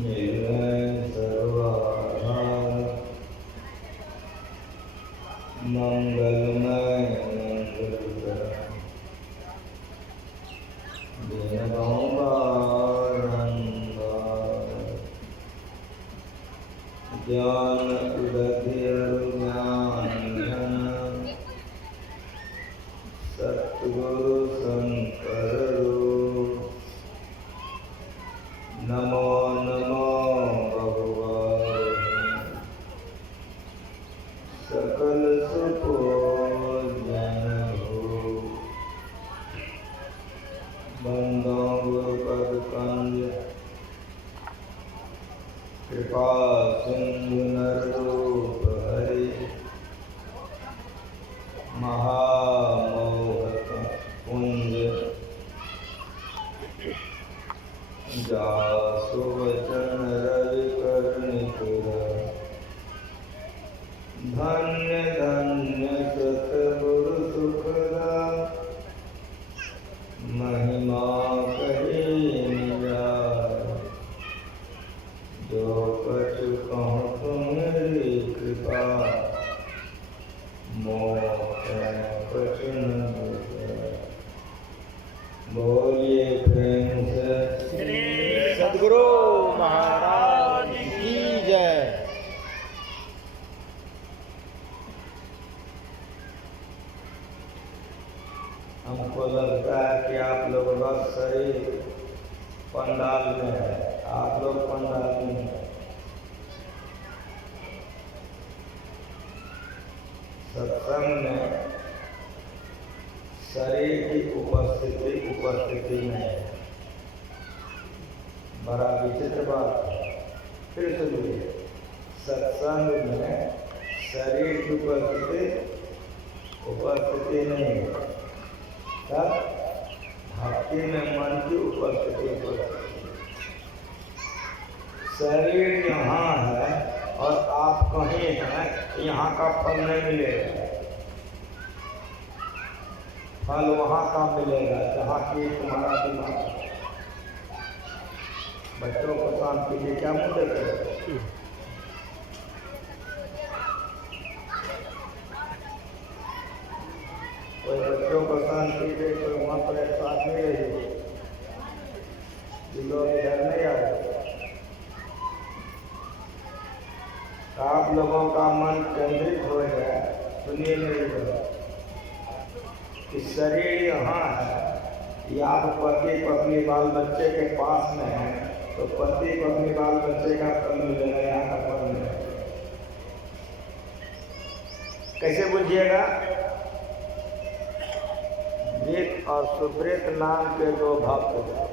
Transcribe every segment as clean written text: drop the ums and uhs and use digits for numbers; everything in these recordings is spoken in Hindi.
मिलन सर्वाधार मंगलमय मंगलकर दिनों बारंबार ज्ञान उदधि ज्ञान घन सतगुरु शंकर रूप नमो नमो भगवान सकल सुपूजन हो बंदो गुरुपद कंज कृपा सिंधु नरूप हरि महामोहक पुंज जासु वचन रवि कर्णिकर धन्य धन्य सतगुरु सुखदा महिमा कही निराय जो कछु कहूँ तुम्हारी कृपा मोक्ष कछु न होता। बोलिए प्रेम से श्री सद्गुरु महाराज की जय। हमको लगता है कि आप लोग बस सही पंडाल में है, आप लोग पंडाल में हैं। सत्संग में शरीर की उपस्थिति में है। बड़ा विचित्र बात है। फिर सुनिए, सत्संग में शरीर की उपस्थिति नहीं है, तब भक्ति में मन की उपस्थिति। शरीर यहाँ है और आप कहीं हैं, यहाँ का फल नहीं मिलेगा। फल वहाँ का मिलेगा जहाँ की तुम्हारा दिमाग। बच्चों को शांति के क्या मुँह देते? कोई बच्चों को शांति दे तो वहाँ पर एक साथ नहीं रहेगी। लोग इधर नहीं आए। आप लोगों का मन केंद्रित हो जाए। सुनिए मेरी बात, कि शरीर यहाँ है, या आप पति पत्नी बाल बच्चे के पास में है तो पति पत्नी बाल बच्चे का फल मिलेगा, यहाँ का फल मिलेगा। कैसे बुझिएगा? वृत और सुवृत नाम के दो भक्त थे।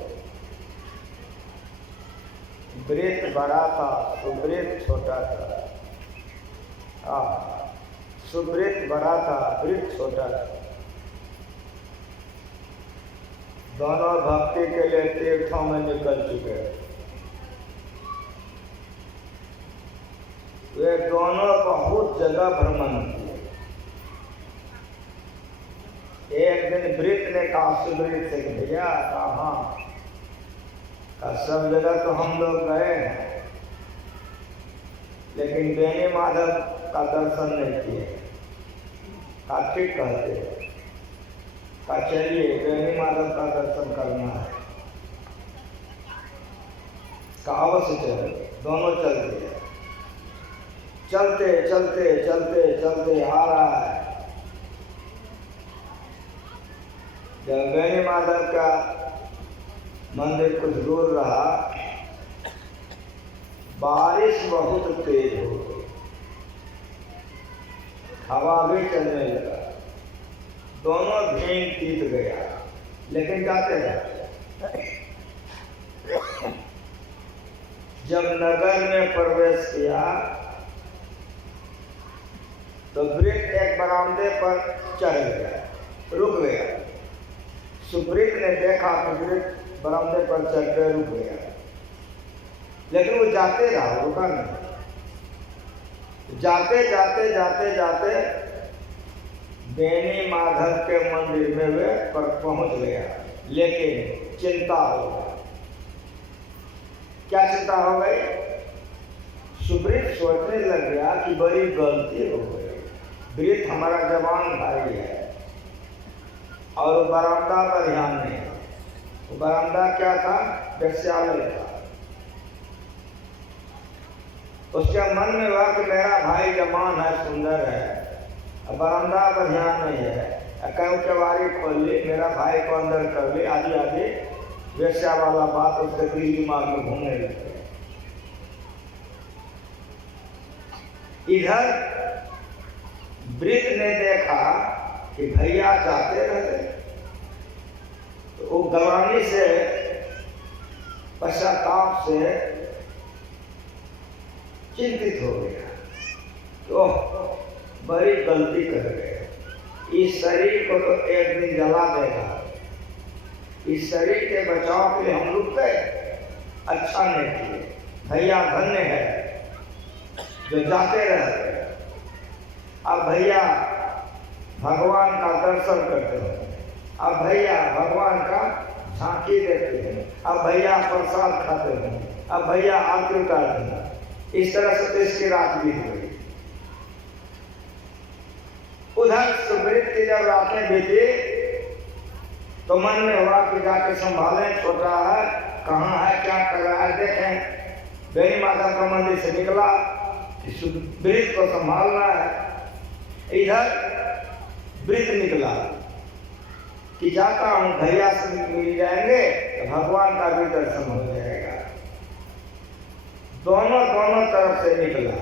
वृत बड़ा था, सुवृत छोटा था। सुवृत बड़ा था, वृत छोटा था। दोनों भक्ति के लिए तीर्थों में निकल चुके हैं। वे दोनों बहुत जगह भ्रमण किए। एक दिन वृत ने कहा सुवृत से, भैया कहाँ? सब जगह तो हम लोग गए हैं, लेकिन बेनी माधव का दर्शन नहीं किए। का ठीक कहते हैं, का चलिए बेनी माधव का दर्शन करना है। का अवश्य चले। दोनों चल दिए। चलते चलते चलते चलते आ रहा है। जब बेनी माधव का मंदिर कुछ दूर रहा, बारिश बहुत तेज हो गई, हवा भी चलने लगा। दोनों भीग तीत गया, लेकिन जाते रहे। जब नगर में प्रवेश किया तो वृत एक बरामदे पर चढ़ गया, रुक गया। सुवृत ने देखा कि वृत बरामदे पर चढ़ के रुक गया, लेकिन वो जाते रहा, रुका नहीं। जाते जाते जाते जाते बेनी माधव के मंदिर में वे पर पहुंच गया, लेकिन चिंता हो गया। क्या चिंता हो गई? सुब्रीत सोचने लग गया कि बड़ी गलती हो गई। वृत्त हमारा जवान भाई है और बरामदा पर ध्यान नहीं। वो बरामदा क्या था? वेश्यालय था। उसके मन में हुआ कि मेरा भाई जवान है, सुंदर है, बरामदा पर ध्यान नहीं है, कहीं केवाड़ी खोल ली, मेरा भाई को अंदर कर ली, आदि आदि वेश्या वाला बात उसके दिल दिमाग में घूमने लगे। इधर वृद्ध ने देखा कि भैया जाते रहे, तो वो गवानी से पश्चाताप से चिंतित हो गया। तो बड़ी गलती कर गए, इस शरीर को तो एक दिन जला देगा। इस शरीर के बचाव के लिए हम रुक गए, अच्छा नहीं किए। भैया धन्य है जो जाते रहते। अब भैया भगवान का दर्शन करते हैं, अब भैया भगवान का झांकी देते हैं, अब भैया प्रसाद खाते हैं, अब भैया आरती उतारते हैं। इस तरह से तो इसकी रात बीत गई। उधर सुब्रीत की जब रातें बीती तो मन में हुआ कि जाके संभालें, छोटा है, कहाँ है, क्या कर रहा है, देखें। बेनी माता का मंदिर से निकला कि सुब्रीत को संभालना है। इधर वृद्ध निकला कि जाता हूँ, भैया से मिल जाएंगे तो भगवान का भी दर्शन हो जाएगा। दोनों तरफ से निकला,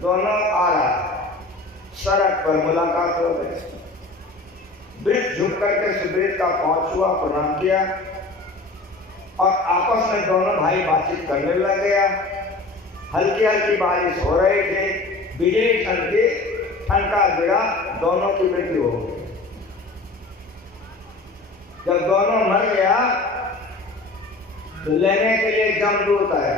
दोनों आ रहा, सड़क पर मुलाकात हो गई। वृद्ध झुक करके सुब्रीत का पांव छुआ, प्रणाम किया और आपस में दोनों भाई बातचीत करने लग गया। हल्की हल्की बारिश हो रही थी, बिजली चमकी, ठनका गिरा, दोनों की मृत्यु हो गई। जब दोनों मर गया तो लेने के लिए जमदूत आया,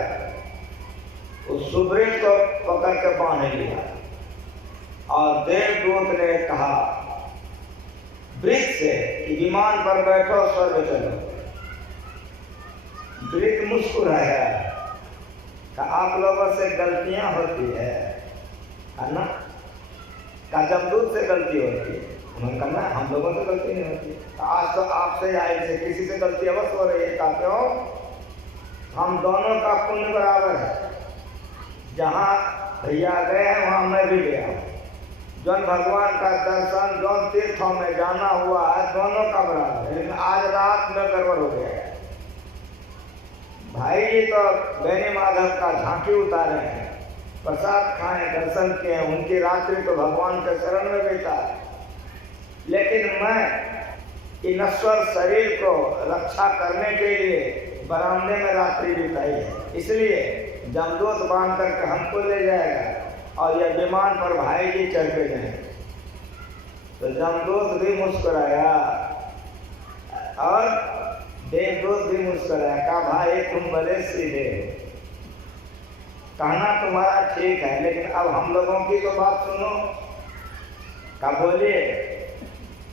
उस सुब्रीत को पकड़ के बांध लिया और देवदूत ने कहा वृद्ध से कि विमान पर बैठो, स्वर्ग चलो। वृद्ध मुस्कुराया कि आप लोगों से गलतियां होती है ना? का जमदूत से गलती होती है? उन्होंने कहा हम लोगों से गलती नहीं होती। आज तो आपसे आई से किसी से गलती अवश्य हो रही है। का क्यों? हम दोनों का पुण्य बराबर है। जहाँ भैया गए हैं वहाँ मैं भी गया हूँ। जौन भगवान का दर्शन, जौन तीर्थों में जाना हुआ है, दोनों का बराबर है। लेकिन आज रात में गड़बड़ हो गया है। भाई जी तो बेनी माधव का झांकी उतारे हैं, प्रसाद खाए, दर्शन किए, उनकी रात्रि तो भगवान के शरण में बीता। लेकिन मैं इन नश्वर शरीर को रक्षा करने के लिए बरामदे में रात्रि बिताई है। इसलिए जमदूत बांध करके हमको ले जाएगा और यह विमान पर भाई जी चढ़ के जाएंगे। तो जमदूत भी मुस्कुराया और देवदूत भी मुस्कुराया। कहा भाई तुम बड़े सीधे हो, कहना तुम्हारा ठीक है, लेकिन अब हम लोगों की तो बात सुनो। का बोलिए?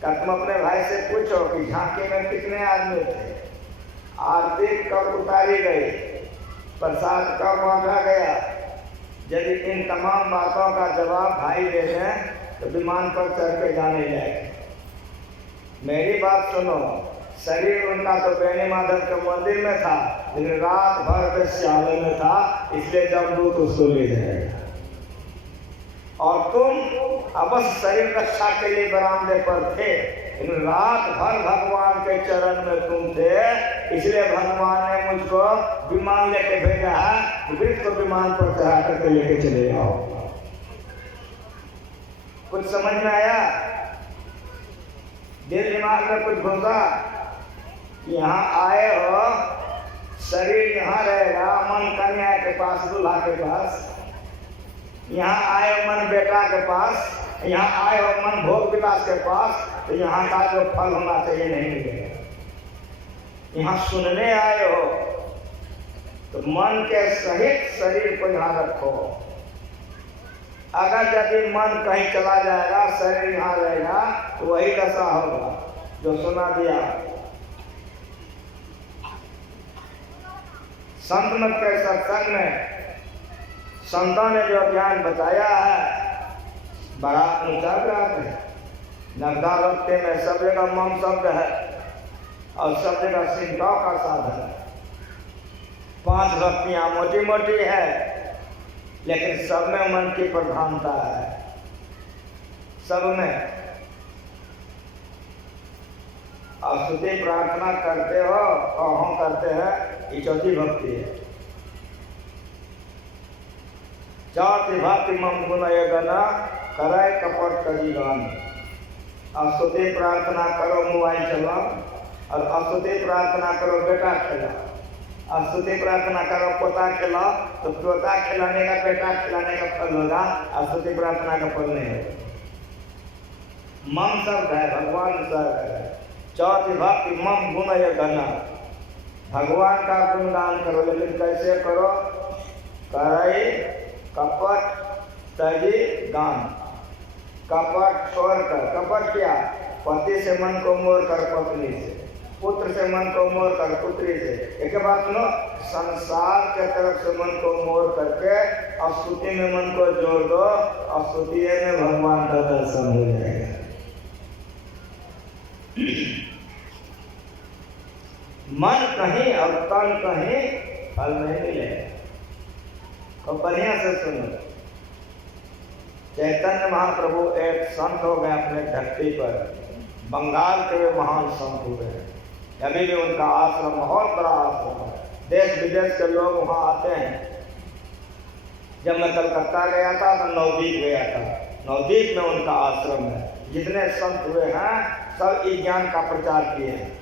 का तुम अपने भाई से पूछो कि झांकी में कितने आदमी थे, आरती कब उतारी गई, प्रसाद कब बांटा गया। यदि इन तमाम बातों का जवाब भाई दे दें तो विमान पर चढ़ के जाने जाए। मेरी बात सुनो, शरीर उनका तो बेनी माधव के मंदिर में था, लेकिन रात भर वेश्यालय में था, इसलिए जमदूत उसको ले जाएगा। और तुम अवश्य शरीर रक्षा के लिए बरामदे पर थे, लेकिन रात भर भगवान के चरण में तुम थे, इसलिए भगवान ने मुझको विमान लेके भेजा है। वृद्ध को विमान पर चढ़ा करके लेके चले जाओ। कुछ समझ में आया? दिल दिमाग में कुछ घुसा? यहाँ आए हो, शरीर यहाँ रहेगा, मन कन्या के पास, दूल्हा के पास। यहाँ आए हो मन बेटा के पास, यहाँ आए हो मन भोग विलास के पास, तो यहाँ का जो फल होना चाहिए नहीं मिलेगा। यहाँ सुनने आए हो तो मन के सहित शरीर को यहाँ रखो। अगर यदि मन कहीं चला जाएगा, शरीर यहाँ रहेगा, तो वही दशा होगा जो सुना दिया। संत मत के सत्संग में संतों ने जो ज्ञान बताया है बड़ा ऊंचा ज्ञान है। नवदा रखते में सब जगह मम शब्द है और सब जगह सिंताओं का साधन है। 5 भक्तियां मोटी मोटी है लेकिन सब में मन की प्रधानता है। सब में आप स्तुति प्रार्थना करते हो और हम करते हैं, ये चौथी भक्ति है। चौथी भक्ति मम गुण ये गना करे कपट करी गान। आप स्तुति प्रार्थना करो मोबाइल चलाओ और स्तुति प्रार्थना करो बेटा खिलाओ। स्तुति प्रार्थना करो पोता खिलाओ तो पोता खिलाने का बेटा खिलाने का फल होगा, स्तुति प्रार्थना का फल नहीं होगा। मम शब्द है, भगवान शब्द है। चौथी भक्ति मम गुण ये गना, भगवान का गुणगान करो। लेकिन कैसे करो? करई कपट तजी गान। कपट छोड़ कर, कपट क्या? पति से मन को मोड़ कर पत्नी से, पुत्र से मन को मोड़ कर पुत्री से। एक बात सुनो, संसार के तरफ से मन को मोड़ करके स्तुति में मन को जोड़ दो, स्तुति में भगवान का दर्शन हो जाएगा। मन कहीं और तन कहीं फल नहीं मिलेगा। तो बढ़िया से सुनो, चैतन्य महाप्रभु एक संत हो गए अपने धरती पर, बंगाल के वे महान संत हुए। अभी भी उनका आश्रम बहुत बड़ा आश्रम है, देश विदेश के लोग वहाँ आते हैं। जब मैं कलकत्ता गया था तो नवदीप गया था, नवदीप में उनका आश्रम है। जितने संत हुए हैं सब इस ज्ञान का प्रचार किए हैं।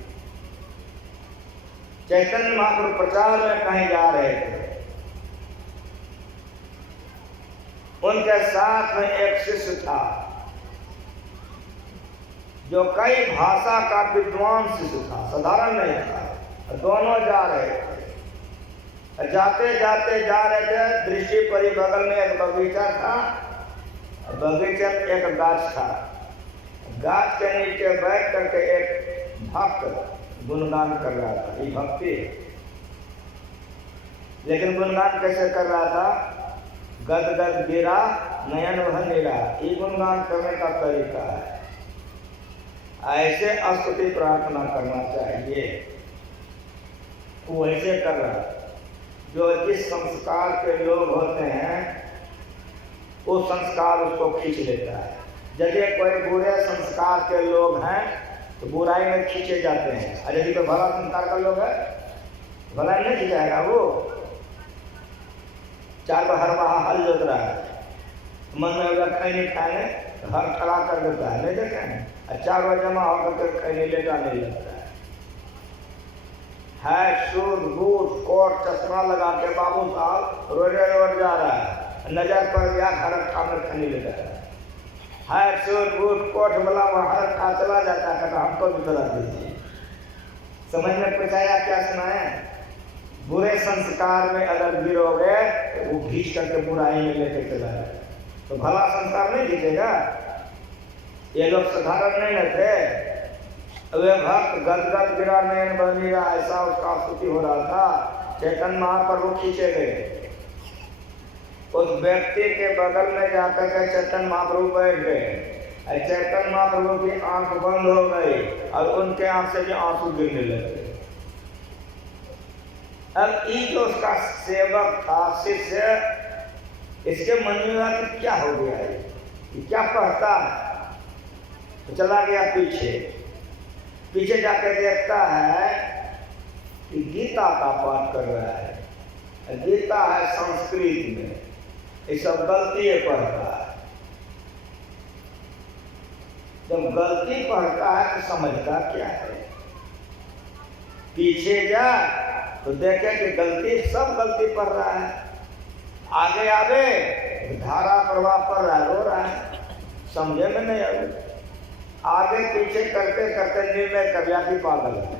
चैतन्य महाप्रभु प्रचार में कहीं जा रहे थे, उनके साथ में एक शिष्य था जो कई भाषा का विद्वान शिष्य था, साधारण नहीं था। दोनों जा रहे थे, जाते जाते जा रहे थे, दृष्टि पड़ी बगल में एक बगीचा था, बगीचे में एक गाछ था। गाछ के नीचे बैठ करके एक भक्त गुणगान कर रहा था। ये भक्ति है, लेकिन गुणगान कैसे कर रहा था? गद गद गिरा नयन भंगेरा, ये गुणगान करने का तरीका है। ऐसे स्तुति प्रार्थना करना चाहिए। वो ऐसे कर रहा, जो जिस संस्कार के लोग होते हैं वो संस्कार उसको खींच लेता है। यदि कोई बुरे संस्कार के लोग हैं तो बुराई में खींचे जाते हैं, और यदि कोई भला संस्कार का लोग है भलाई नहीं खींचाएगा। वो 4 बार हर बार हल जोत रहा है, मन में अगर खैनी खाने हर खड़ा कर देता है, नहीं देते हैं। 4 बार जमा होकर खैनी लेटा नहीं लगता है। सूट बूट कोट चश्मा लगा के बाबू साहब रोडे रोड जा रहा है, नजर पर गया घर खाने खैनी लेता है। सूट बूट कोट वाला हर खा चला जाता है, कहता हमको भी बता दीजिए। समझ में कुछ आया क्या सुनाए? बुरे संस्कार में अगर गिरोगे तो वो खींच करके बुराई में लेके चला जाए, तो भला संस्कार नहीं खींचेगा। ये लोग साधारण नहीं थे। वे भक्त गदगद गिरा नयन बनीरा, ऐसा उसका स्तुति हो रहा था। चैतन्य महाप्रभु खींचे गए, उस व्यक्ति के बगल में जाकर के चैतन्य महाप्रभु बैठ गए। चैतन्य महाप्रभु की आंख बंद हो गई और उनके आंख से जो आंसू गिरने लगे। अब ये जो उसका सेवक था, शिष्य, इसके मन में हुआ कि क्या हो गया है, ये क्या पढ़ता है। तो चला गया पीछे जाकर देखता है कि गीता का पाठ कर रहा है। गीता है संस्कृत में, ये सब गलती पढ़ता है। जब गलती पढ़ता है तो समझता क्या है? पीछे जा तो देखे कि गलती, सब गलती पढ़ रहा है। आगे आगे धारा प्रवाह पढ़ रहा है, रो रहा है, समझे में नहीं आए। आगे पीछे करते करते निर्णय कर लिया कि पागल है।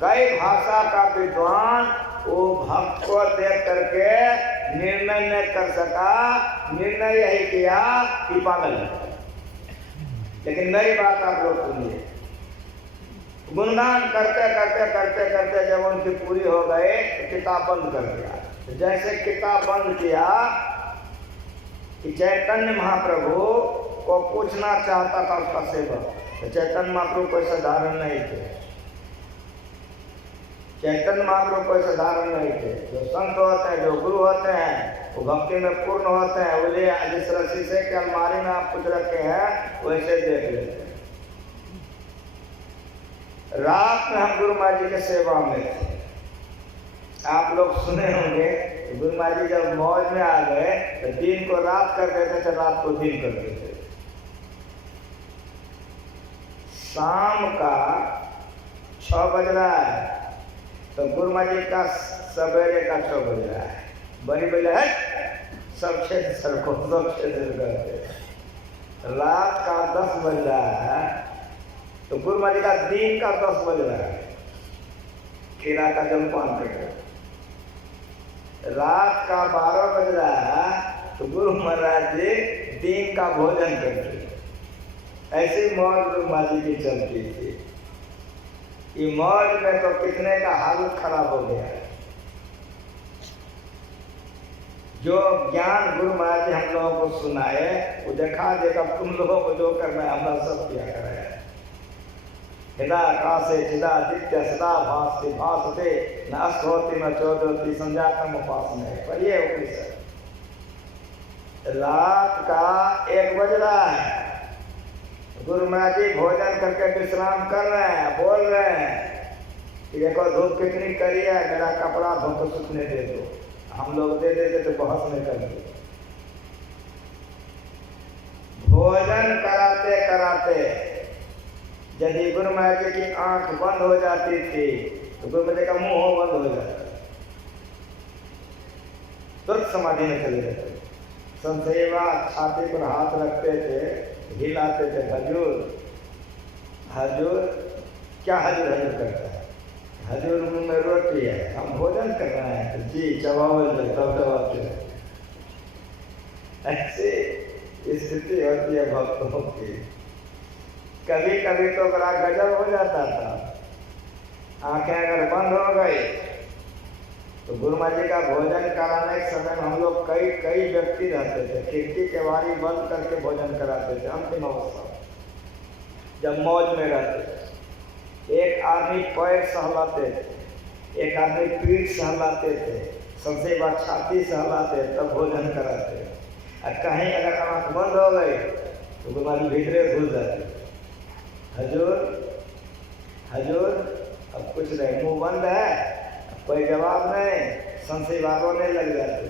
कई भाषा का विद्वान वो भक्त को देख करके निर्णय नहीं कर सका, निर्णय यही किया कि पागल है। लेकिन मेरी बात आप लोग सुनिए, गुणगान करते करते करते करते जब उनकी पूरी हो गए तो किताब बंद कर दिया। जैसे किताब बंद किया कि चैतन्य महाप्रभु को पूछना चाहता था उसका सेवक, तो चैतन्य महाप्रभु कोई साधारण नहीं थे। चैतन्य महाप्रभु कोई साधारण नहीं थे। जो संत होते हैं, जो गुरु होते हैं, वो भक्ति में पूर्ण होते हैं। बोले जिस तरह शीशे के अलमारी में आप कुछ रखे हैं वैसे देख लेते हैं। रात में हम गुरु महाराज जी के सेवा में थे। आप लोग सुने होंगे गुरु महाराज जी जब मौज में आ गए तो दिन को रात कर देते थे, रात को दिन कर देते थे। शाम का 6 बज रहा है तो गुरु महाराज जी का सवेरे का 6 बज रहा है। बड़ी बड़ी है सब क्षेत्र सड़कों सब क्षेत्र करते। रात का 10 बज रहा है तो गुरु महाराज का दिन का 10 बज रहा है। खीरा का जलपान कर रात का 12 बज रहा है तो गुरु महाराज जी दिन का भोजन करते। ऐसी मौज गुरु महाराज जी की चलती थी। ये मौज में तो कितने का हालत खराब हो गया है। जो ज्ञान गुरु महाराज जी हम लोगों को सुनाए वो दिखा देगा तुम लोगों को जो करना है हमारा सब किया कराया। हिदा कासे चिदादित्य सदा भास्ति भासते न अस्तोति न चौदोति संजातम उपासना। पढ़िए उपनिषद। रात का 1 बज रहा है। गुरु महाराज जी भोजन करके विश्राम कर रहे हैं, बोल रहे हैं कि देखो धूप कितनी कड़ी है, मेरा कपड़ा धो तो सूखने दे दो। हम लोग दे देते तो बहस नहीं करते। भोजन कराते कराते यदि गुरु महाराज जी की आंख बंद हो जाती थी तो गुरु महाराज का मुंह बंद हो जाता, तुरंत समाधि में चले जाते। संसेवा छाती पर हाथ रखते थे, हिलाते थे। हजूर हजूर क्या हजूर हजूर करता है? हजूर मुंह में रोटी है, हम भोजन कर रहे हैं तो जी चबाओ तब चबाते। ऐसी स्थिति होती है भक्तों की। कभी कभी तो बड़ा गजब हो जाता था। आंखें अगर बंद हो गई तो गुरु महाराज जी का भोजन कराने के समय हम लोग कई व्यक्ति रहते थे। खिड़की के बारी बंद करके भोजन कराते थे। अंतिम अवस्था जब मौज में रहते थे, एक आदमी पैर सहलाते थे, एक आदमी पीठ सहलाते थे, सबसे बात छाती सहलाते तब भोजन कराते। और कहीं अगर आंख बंद हो गई तो गुरु महाराज जी भीतरे घुस जाते। हजूर हजूर अब कुछ नहीं, मुंह बंद है, कोई जवाब नहीं। संशयवाद रोने लग जाते।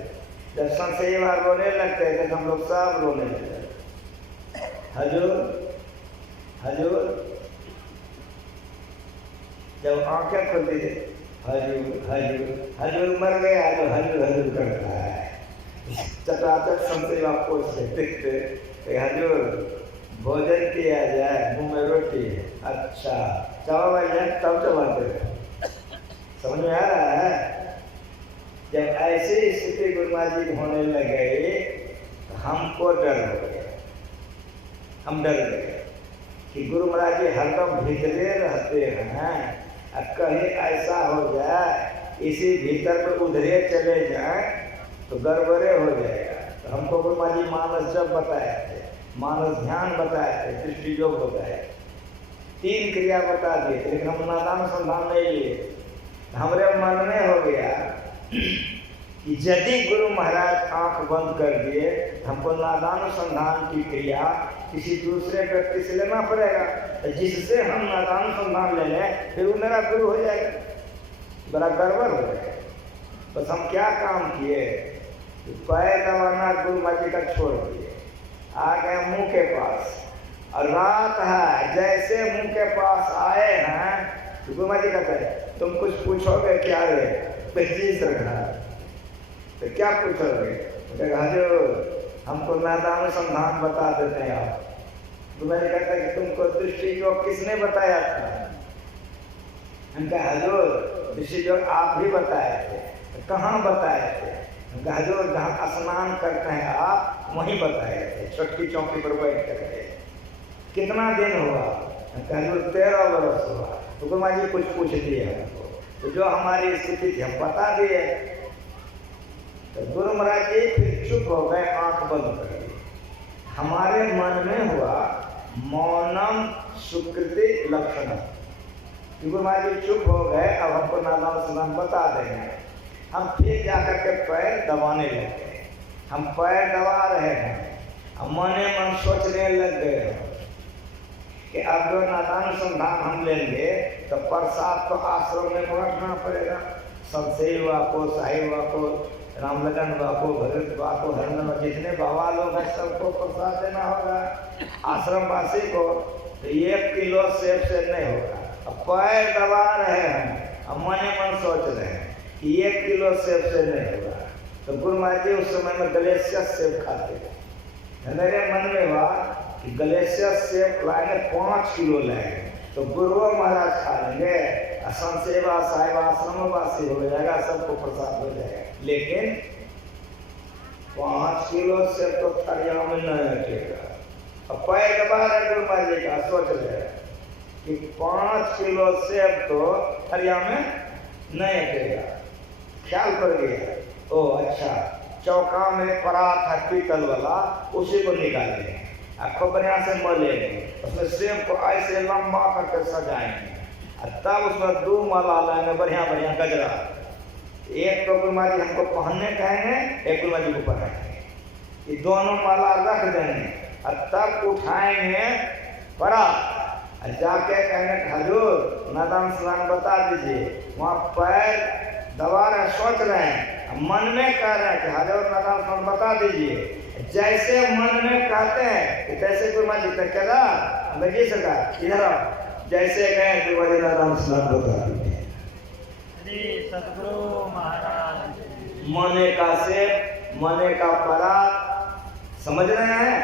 जब संशयवाद रोने लगते थे तो हम लोग सब रोने लग जाते। हजूर हजूर जब आंखें खुलती थी, हजूर हजूर हजूर मर गया तो हजूर हजूर करता है। चटाचट संशयवाद पूछते देखते हजूर भोजन किया जाए, मुंह में रोटी है। अच्छा चबा जाए तब चबाते। समझ में आ रहा है? जब ऐसी स्थिति गुरु महाराज जी होने लगे तो हमको डर हो गया। हम डर गए कि गुरु महाराज जी हरदम भीतरे रहते हैं, और कहीं ऐसा हो जाए इसी भीतर में उधरे चले जाए तो गड़बड़े हो जाएगा। तो हमको गुरु महाराज जी मानस जब बताए थे, मानस ध्यान बताए थे, दृष्टि योग बताए, 3 क्रिया बता दिए, लेकिन हम नादान संधान नहीं लिए। हमरे मन में हो गया कि यदि गुरु महाराज आंख बंद कर दिए हमको नादानुसंधान की क्रिया किसी दूसरे व्यक्ति से लेना पड़ेगा। तो जिससे हम नादानुसंधान ले लें फिर वो मेरा गुरु हो जाएगा। बड़ा गड़बड़ हो जाएगा। बस हम क्या काम किए, पैर दबाना गुरु महाराज जी का छोड़ दिए, आ गए मुंह के पास। और रात है, जैसे मुंह के पास आए हैं तो गुरु महाराज जी कहते हैं तुम कुछ पूछोगे क्या रे? पच्चीस रखा तो क्या पूछोगे? हजूर हमको नादानुसंधान बता देते हैं आप। गुरु महाराज जी कहते हैं कि तुमको दृष्टि योग किसने बताया था? हम कहा हजूर दृष्टि योग आप भी बताए थे। तो कहाँ बताए थे? हम कहा हजूर जहाँ स्नान करते हैं आप वहीं बताए थे, छोटकी चौकी पर बैठ कर। कितना दिन हुआ? हम कहा हजूर 13 वर्ष हुआ। तो गुरु महाराज जी कुछ पूछ दिए हमको, तो जो हमारी स्थिति थी हम बता दिए। तो गुरु महाराज जी फिर चुप हो गए, आंख बंद कर दी। हमारे मन में हुआ मौनम सुकृति लक्षणम। गुरु महाराज जी चुप हो गए, अब हमको नाम सुनाम बता देंगे। हम फिर जाकर के पैर दबाने लगे। हम पैर दबा रहे हैं, अब मने मन सोचने लग गए कि अब जो नादानुसंधान हम लेंगे तो प्रसाद तो आश्रम में बांटना पड़ेगा। संसेवा को, साहिबा को, रामलगन बापू, भगत बापू, हरमन, जितने बाबा लोग हैं सबको प्रसाद देना होगा। आश्रम वासी को तो 1 किलो सेब से नहीं होगा। अब पैर दबा रहे हैं, अब मने मन सोच रहे हैं कि 1 किलो सेब से नहीं होगा। तो गुरु महाराज जी उस समय में गलेशियस सेब खाते थे। मेरे मन में हुआ कि गलेशियस सेब लाएंगे 5 किलो लाएंगे तो गुरु महाराज खा लेंगे, संसेवा साहिब आश्रम वासी हो जाएगा, सबको प्रसाद हो जाएगा। लेकिन 5 किलो सेब तो थरिया में नहीं हटेगा। अब पैर दबा रहे गुरु महाराज जी का, सोच रहे कि 5 किलो सेब तो थरिया में नहीं हटेगा। ख्याल पड़ गया, ओ अच्छा, चौका में परात है पीतल वाला, उसी को निकालेंगे, खूब बढ़िया से मलेंगे, उसमें सेब को ऐसे लंबा करके सजाएंगे, तब उसमें 2 माला लाएंगे, बढ़िया बढ़िया गजरा। एक तो गुरु महाराज हमको पहनने कहेंगे, एक गुरु महाराज को पहनाएंगे। ये दोनों माला रख देंगे और तब उठाएंगे परात, जाके कहेंगे हजूर नादान सलाम बता दीजिए। वहाँ पैर दबा रहे, सोच रहे हैं, मन में कह रहे हैं कि हजूर नादान सलाम बता दीजिए। जैसे मन में कहते हैं तैसे गुरु महाराज जी कह रहा लगी सरकार इधर आओ, जैसे गए गुरु महाराज नादान सलाम बता दीजिए। सदगुरु महाराज मने का सेब, मने का परात, समझ रहे हैं?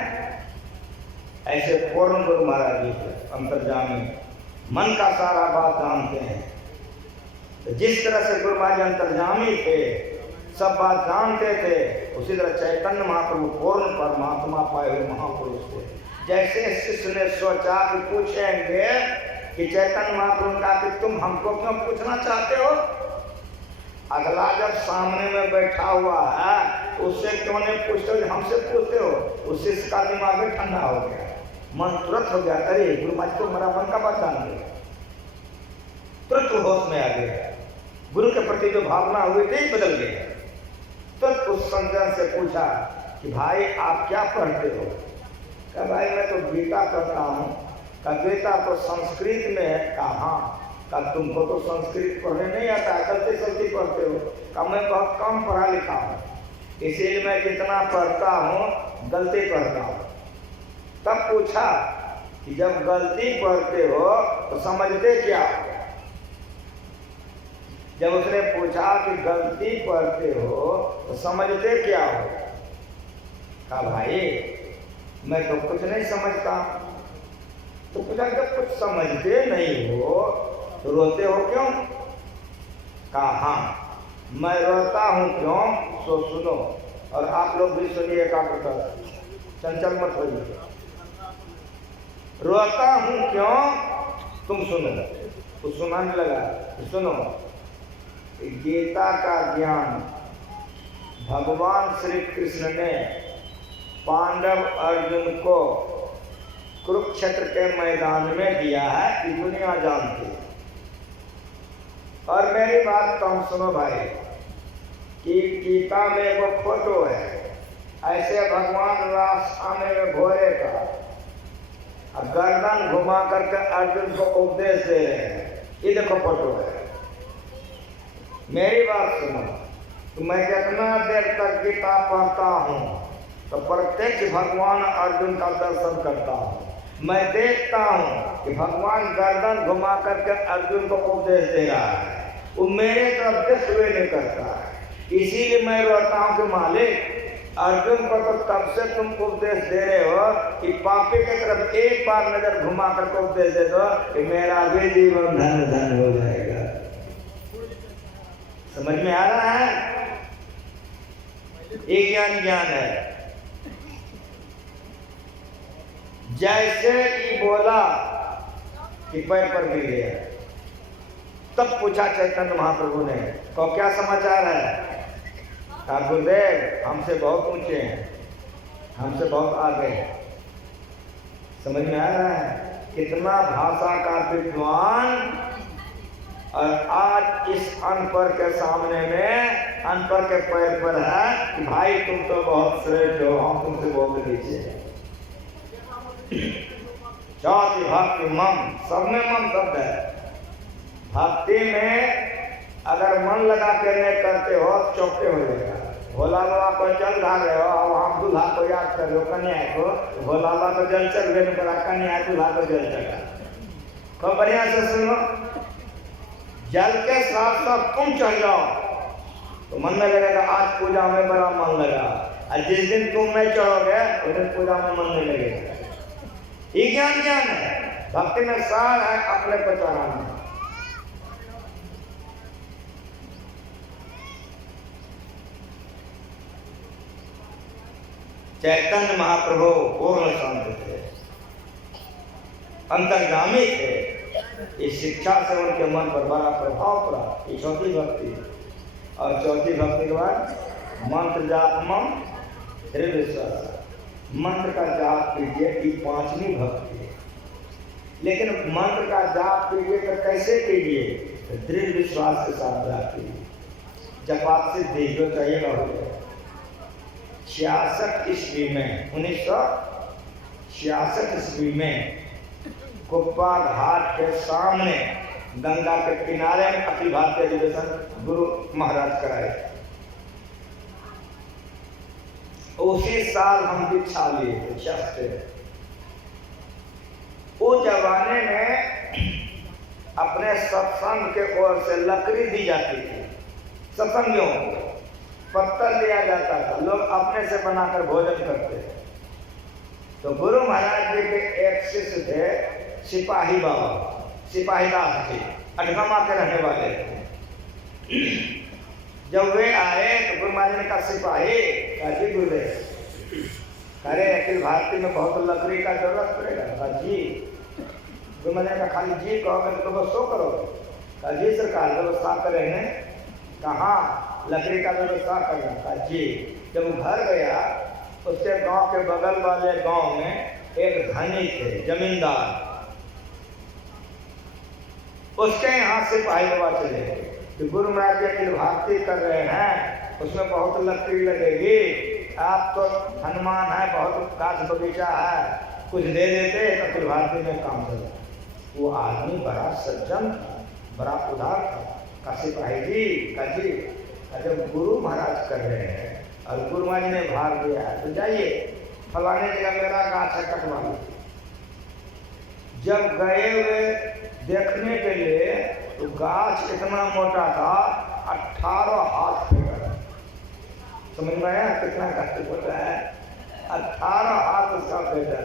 ऐसे पूर्ण गुरु महाराज जी अंतर्जामी मन का सारा बात जानते हैं। तो जिस तरह से गुरु महाराज अंतर्जामी थे, सब बात जानते थे, उसी तरह चैतन्य महाप्रभु पूर्ण परमात्मा पाए हुए महापुरुष थे। जैसे शिष्य ने सोचा कि पूछेंगे कि चैतन्य महाप्रभु का कि तुम हमको क्यों पूछना चाहते हो, अगला जब सामने में बैठा हुआ है उससे क्यों नहीं पूछते हो, हमसे पूछते हो। उस शिष्य का दिमाग में ठंडा हो गया, मन तुरंत हो गया, अरे गुरु महाराज को मेरा मन का बात जान गया, तुरंत होश में आ गया। गुरु के प्रति जो भावना हुई थी बदल गई। तुरंत उस संजन से पूछा कि भाई आप क्या पढ़ते हो? कहा भाई मैं तो गीता पढ़ता हूँ। कहा गीता तो संस्कृत में है। कहा हाँ। कहा तुमको तो संस्कृत पढ़ने नहीं आता, चलते चलते पढ़ते हो। कहा मैं बहुत कम पढ़ा लिखा हूँ, इसीलिए मैं जितना पढ़ता हूँ गलती पढ़ता हूँ। तब पूछा कि जब गलती पढ़ते हो तो समझते क्या हो? जब उसने पूछा कि गलती पढ़ते हो तो समझते क्या हो? कहा भाई मैं तो कुछ नहीं समझता। तो पूछा जब कुछ समझते नहीं हो तो रोते हो क्यों? कहा हाँ मैं रोता हूँ क्यों, सो सुनो और आप लोग भी सुनिए, एकाग्रता चंचल मत होइए। रोता हूँ क्यों, तुम सुनो। तो सुनाने लगा, सुनो। गीता का ज्ञान भगवान श्री कृष्ण ने पांडव अर्जुन को कुरुक्षेत्र के मैदान में दिया है कि दुनिया जानती है। और मेरी बात कम सुनो भाई, कि गीता में वो फोटो है, ऐसे भगवान रास्ते में घोड़े का गर्दन घुमा करके अर्जुन को उपदेश दे रहे हैं। ये देखो फोटो है। मेरी बात सुनो, तो मैं कितना देर तक गीता पढ़ता हूँ तो प्रत्यक्ष भगवान अर्जुन का दर्शन करता हूँ। मैं देखता हूँ कि भगवान गर्दन घुमा करके अर्जुन को उपदेश दे रहा है, वो मेरे तरफ देखते हुए नहीं करता है। इसीलिए मैं रोता हूँ कि मालिक अर्जुन को तो तब से तुम उपदेश दे रहे हो कि पापी की तरफ एक बार नजर घुमा करके उपदेश दे दो कि मेरा भी जीवन धन धन हो जाएगा। समझ में आ रहा है? एक ज्ञान है। जैसे कि बोला कि पैर पर गिर गया, तब पूछा चैतन्य महाप्रभु ने, तो क्या समाचार है? कहा गुरुदेव हमसे बहुत ऊंचे हैं, हमसे बहुत आगे हैं। समझ में आ रहा है? इतना भाषा का विद्वान और आज इस अनपढ़ के सामने में अनपढ़ के पैर पर है कि भाई तुम तो बहुत श्रेष्ठ हो, हम तुमसे बहुत नीचे हैं। जाति भक्ति मम, सब में मम शब्द है। भक्ति में अगर मन लगा के नहीं करते हो चौके हो जाएगा। भोला बाबा को जल ढाल रहे हो और हम दूल्हा को याद कर रहे हो, कन्या को भोला बाबा को जल चल रहे करा, कन्या दूल्हा को जल चढ़ा। खूब बढ़िया से सुनो, जल के साथ साथ तुम चढ़ जाओ तो मन में लगेगा आज पूजा में बड़ा मन लगा, और जिस दिन तुम नहीं चढ़ोगे उस दिन पूजा में मन नहीं लगेगा। ये ज्ञान है, भक्ति में सार है अपने को चढ़ाना। चैतन्य महाप्रभु पूर्ण शांत थे, अंतर्गामी थे। इस शिक्षा से उनके मन पर बड़ा प्रभाव पड़ा। ये चौथी भक्ति, और चौथी भक्ति के बाद मंत्र जाप मम दृढ़ विश्वास, मंत्र का जाप कीजिए। ये पांचवी भक्ति है। लेकिन मंत्र का जाप कीजिए तो कैसे कीजिए? तो दृढ़ विश्वास के साथ जाप कीजिए। जब आपसे देखो चाहिए हो गया 66 ईस्वी में, 1966 ईस्वी में कुप्पा घाट के सामने गंगा के किनारे में अखिल भारतीय अधिवेशन गुरु महाराज कराए। उसी साल हम दीक्षा लिए थे शास्त्र। उस जमाने में अपने सत्संग के ओर से लकड़ी दी जाती थी। सत्संगियों को पत्थर दिया जाता था, लोग अपने से बनाकर भोजन करते थे। तो गुरु महाराज जी के एक शिष्य थे सिपाही बाबा, सिपाही दास जी, अठगमा के रहने वाले थे। जब वे आए तो गुरु महाराज ने कहा सिपाही, कहा जी गुरुदेव, अरे अखिल भारती में बहुत लकड़ी का जरूरत पड़ेगा। कहा जी। गुरु महाराज ने कहा खाली जी कहोगे तो बस सो करोगे? कहा जी सरकार व्यवस्था करेंगे। कहाँ लकड़ी का व्यवस्था करना? कहा जी। जब वो घर गया उसके गांव के बगल वाले गांव में एक धनी थे, जमींदार, उसके यहाँ से सिपाही बाबा चले कि गुरु महाराज जी अखिल भारती कर रहे हैं, उसमें बहुत लकड़ी लगेगी, आप तो हनुमान है, बहुत गाछ बगीचा है, कुछ दे देते तो अखिल भारती में काम चले। वो आदमी बड़ा सज्जन था, बड़ा उदार था। कहा सिपाही जी, कहा जी, जब गुरु महाराज कर रहे हैं और गुरु महाराज ने भार दिया है तो जाइए फलाने जगह मेरा गाछ है, कटवा लीजिए। जब गए हुए देखने के लिए तो गाछ इतना मोटा था, 18 हाथ फेंका। समझ में आया कितना गाछ मोटा है? 18 हाथ उसका फेंका।